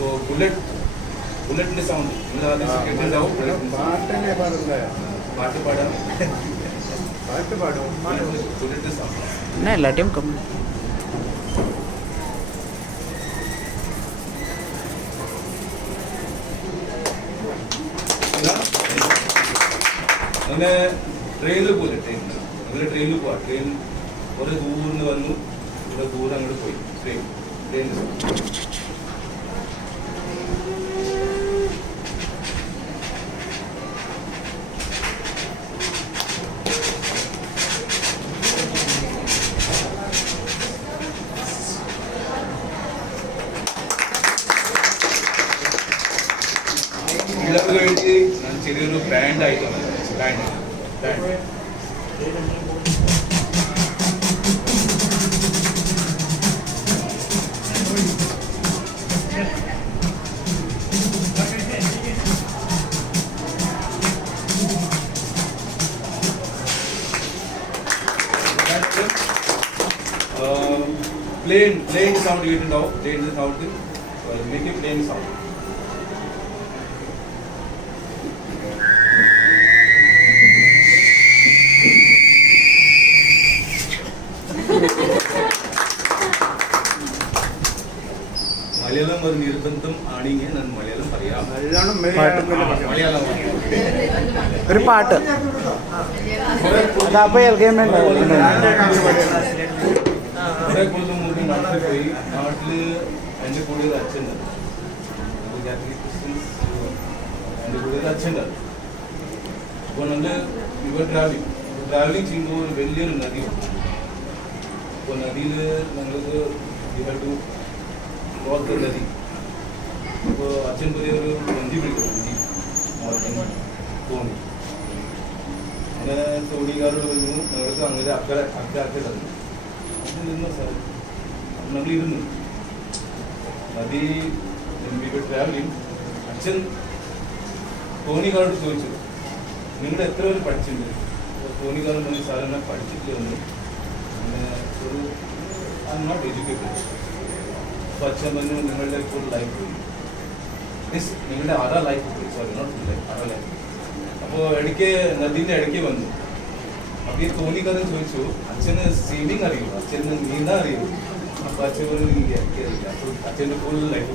So ബുള്ളറ്റിന്റെ sound നിങ്ങൾ ആദ്യം കേട്ടിട്ടുണ്ടാവും. പാട്ട് പാടാം. ബുള്ളറ്റിന്റെ സൗണ്ട് എല്ലാറ്റിയും അങ്ങനെ ട്രെയിനിൽ പോലെ ട്രെയിനിൽ പോവാ. ട്രെയിൻ കുറേ ദൂരം വന്നു, ഇവിടെ ദൂരം അങ്ങോട്ട് പോയി. ട്രെയിനിൽ ഇളവ് വേണ്ടി ഞാൻ ചെറിയൊരു ബ്രാൻഡ് ആയിട്ട് പ്ലെയിൻ സൗണ്ട് കേട്ടിട്ടുണ്ടാവും. പ്ലെയിൻ്റെ sound make plane sound. Malayalam ഒരു നിർബന്ധം ആണെങ്കിൽ ഞാൻ മലയാളം പറയാം. മലയാളം ഒരു പാട്ട് കുറെ കൊല്ലം മുമ്പ് നാട്ടിൽ പോയി. നാട്ടിൽ എൻ്റെ കൂടെ ഒരു അച്ഛനുണ്ട്, കാത്തലിക് ക്രിസ്ത്യൻസ്. എൻ്റെ കൂടെ ഒരു അച്ഛനുണ്ട്. അപ്പോൾ നമ്മൾ ഇവർ ട്രാവലിംഗ് ചെയ്യുമ്പോൾ ഒരു വലിയൊരു നദിയുണ്ട്. അപ്പോൾ നദിയിൽ ഞങ്ങൾക്ക് ക്രോസ് നദി. അപ്പോൾ അച്ഛൻ പുതിയൊരു വഞ്ചി പിടിക്കും, തോണി. അങ്ങനെ തോണിക്കാരോട് പറഞ്ഞു ഞങ്ങൾക്ക് അങ്ങനെ അക്കരെ തന്നു. നിന്നു സാർ നമ്മളിരുന്നു നദി ട്രാവലിംഗ്. അച്ഛൻ തോണിക്കാരോട് ചോദിച്ചു, നിങ്ങൾ എത്ര പേര് പഠിച്ചിട്ടുണ്ട്? തോണിക്കാരൻ പറഞ്ഞു, സാറിനെ പഠിച്ചിട്ടില്ലെന്ന്. അങ്ങനെ ഒരു ഐ എം നോട്ട് എഡ്യൂക്കേറ്റഡ്. അപ്പോൾ അച്ഛൻ പറഞ്ഞു, നിങ്ങളുടെ ഇപ്പോൾ ലൈഫ് പോയി, മീൻസ് നിങ്ങളുടെ ആധാർ ലൈഫ് പോയി, sorry not life, Aadhaar life. അപ്പോൾ ഇടയ്ക്ക് നദീൻ്റെ ഇടയ്ക്ക് വന്നു. അപ്പോൾ ഈ തോണിക്കാരൻ ചോദിച്ചു, അച്ഛന് സ്വിമ്മിങ് അറിയുമോ, അച്ഛന് നീന്താൻ അറിയുമോ? അപ്പോൾ അച്ഛൻ പറഞ്ഞു, എനിക്ക് അറിയില്ല. അപ്പോൾ അച്ഛൻ്റെ ഫുൾ ലൈഫ്